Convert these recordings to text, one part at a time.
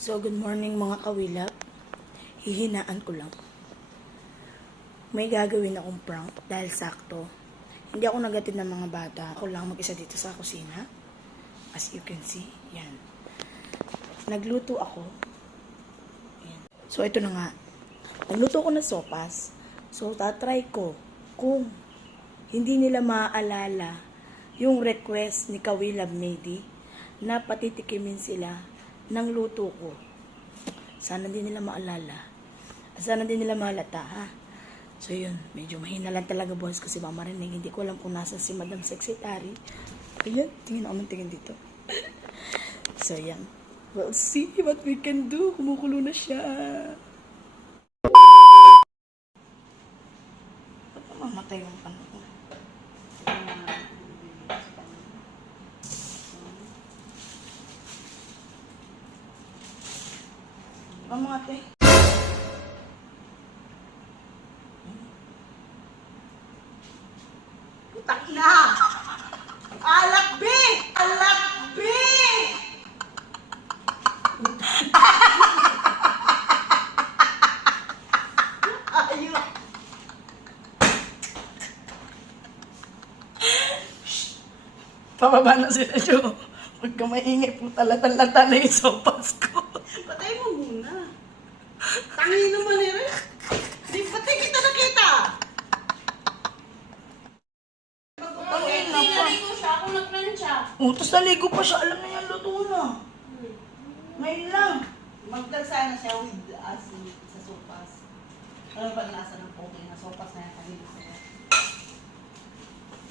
So, good morning mga kawilap. Hihinaan ko lang. May gagawin akong prank dahil sakto. Hindi ako nagatid ng mga bata. Ako lang mag-isa dito sa kusina. As you can see, yan. Nagluto ako. Yan. So, ito na nga. Nagluto ko ng sopas. So, tatry ko kung hindi nila maaalala yung request ni Kawilab Mady na patitikimin sila ng luto ko. Sana din nila maalala. Sana din nila mahalata, ha? So, yun. Medyo mahina lang talaga boss kasi baka marinig. Hindi ko alam kung nasa si Madam Secretary. Ayan, tingin ako ng tingin dito. So, yan. We'll see what we can do. Kumukulo na siya. Ba't mamatay yung ano ko? Mga ate. Putak na! Alak B! Alak B! Ayun. Pababa na sila, Jo. Huwag ka maingay po talatan-lata na yung sopas ko. Patay mo muna. Tangi naman eh. Di patay kita nakita. Naligo siya, ako nagplansya. Tapos naligo pa siya. Alam na yan, luto na. Ngayon lang. Magdagsana siya with asin sa sopas. Ano ba nasa ng poke na sopas na yan kanina siya?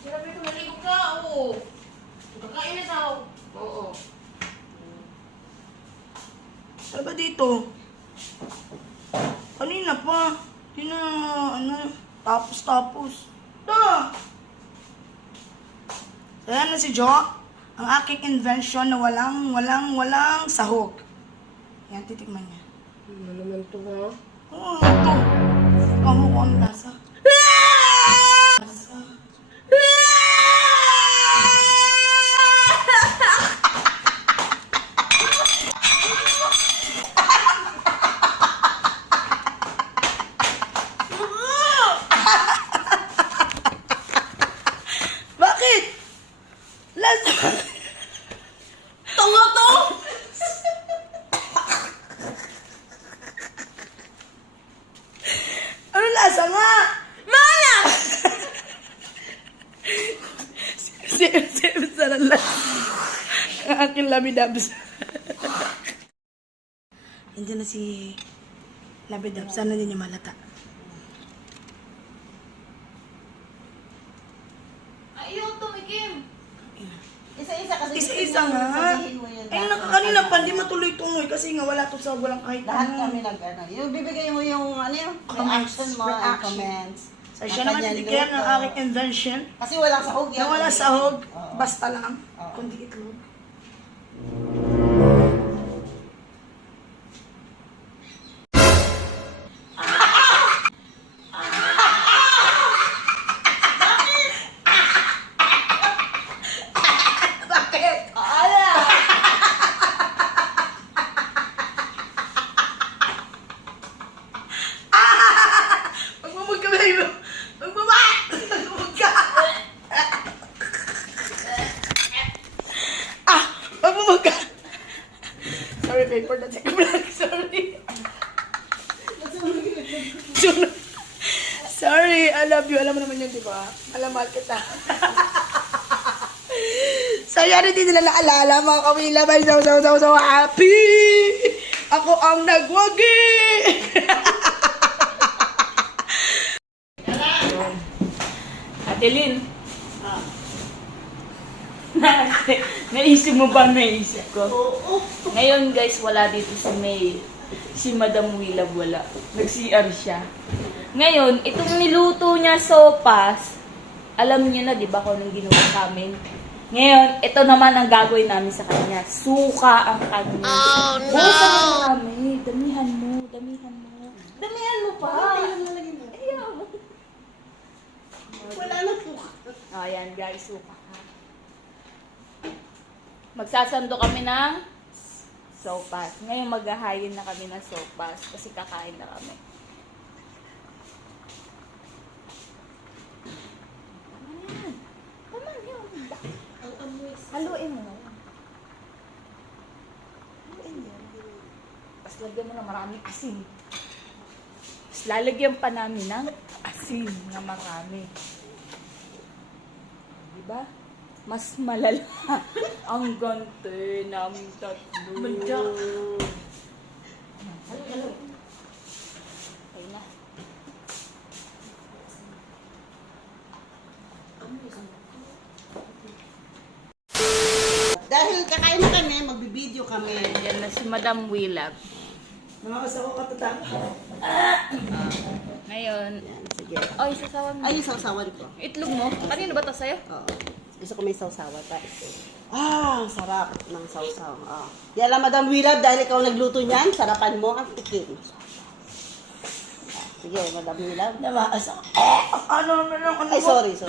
Sinabi ko, naligo ka, oo. Kakain na daw. Oo. Ano ba dito? Kanina pa. Hindi na, tapos. Da! So, yan na si Jo. Ang aking invention na walang sahog. Yan, titikman niya. Ano naman to, ha? Oo, ito. Kamu ko ang lasa. Lasa. Bakit? Lasa. Tungo to! Ano lasa nga? Maya! Same sa lasa. Ang aking labidabs. Nandiyan na si labidabs. Sana din niya malata. Ayaw, tumikim. Isa-isa kasi. Isa-isa nga. Sabihin mo yun. Ay, nakakanina pa, hindi matuloy-tuloy kasi nga wala to sa walang kahit Lahat ano. kami nag-ano. Yung bibigay mo yung ano yung Comments, reaction mo and reaction. comments. So, siya naman Kanyang titikyan ng luto. aking invention. Kasi walang sahog yan. Na wala sahog, Oo. basta lang, Oo. kundi itlog. Bakit? Ala! Magmumug ka, baby! Magmumug! Magmumug ka! Magmumug ka! Sorry, paper, that's a vlog. Sorry. Sorry, I love you. Alam mo naman yun, di ba? Mahal kita. So, yan, hindi nila naalala, mga kawila. Bye, so happy! Ako ang nagwagi! Adeline. Naisip mo ba naisip ko? Ngayon guys, wala dito si May. Si Madam Willab wala. Nag-CR siya. Ngayon, itong niluto niya sopas, alam niyo na, di ba, kung anong ginawa sa amin? Ngayon, ito naman ang gagawin namin sa kanya. Suka ang kanya. Oh, no! Bukasan mo namin. Damihan mo. Damihan mo pa. Ayaw. Wala na po. Oh, ayan guys, suka ha. Magsasando kami ng sopas. Ngayon maghahayin na kami ng sopas kasi kakain na kami. Tama yun. Ang amoy. Haluin mo na lang. Haluin mo. Tapos lagyan mo na maraming asin. Tapos lalagyan pa namin ng asin na marami. Diba? Mas malala ang gante namin tatlo. Madya. Halo. Okay na. Dahil kakain na kami, magbibideo kami. Yan na si Madam Willab. Nakakasa ko katatang. Ngayon, Yan, sige. ay, sasawan mo. Ay, yung sausawan ko. Itlog mo? Kanino ba ito sa'yo? Oo. Gusto ko may sausawan pa. Ah, ang sarap ng sausaw. Ah. Di alam, Madam Willard, dahil ikaw nagluto niyan, sarapan mo ang tikim. Ah, sige, Madam Willard. Namaasa ko. Ano? Ay, sorry. Ah,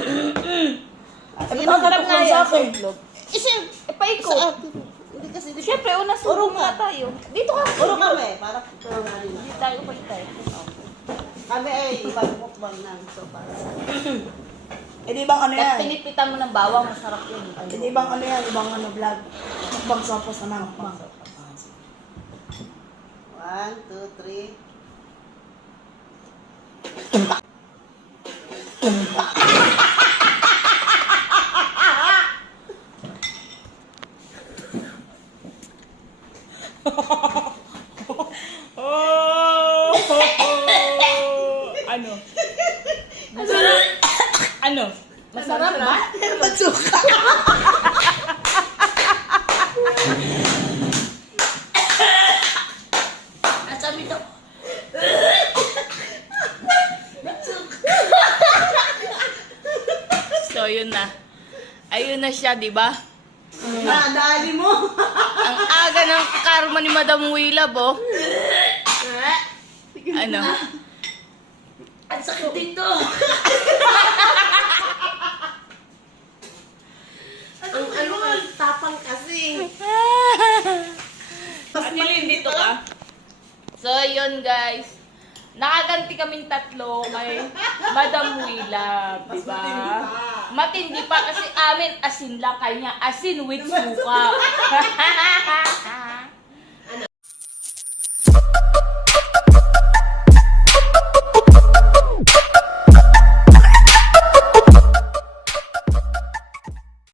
sige, Ano masarap ba nga sa yan. akin? Itlog. Isa, E, paikot. sa akin. Hindi kasi, di Siyempre, una Uro subo ka. muna tayo. Dito ka. Puro kami, para tulungan nila. Hindi tayo palitay. Kami ay ibang mukbang ng sopas. Eh di bang ano At yan? pinipitan mo ng bawang, masarap yun. Eh di bang ano yan? Ibang ano vlog? Mukbang sopos naman. Mukbang. 1, 2, 3. Ano? Masarap? Ano? Masarap ba? Matsuka. Nasabi daw. So, yun na. Ayun na siya, di ba? Nadali mo. Ang aga ng karma ni Madam Willab, oh. Ano? Ang sakit dito. Ang ano ka, tapang kasi. Anilin dito ka. So, yun guys. Nakaganti kaming tatlo kay Madam Willab, di ba? Matindi pa kasi amin asin lang, kanya asin with suka.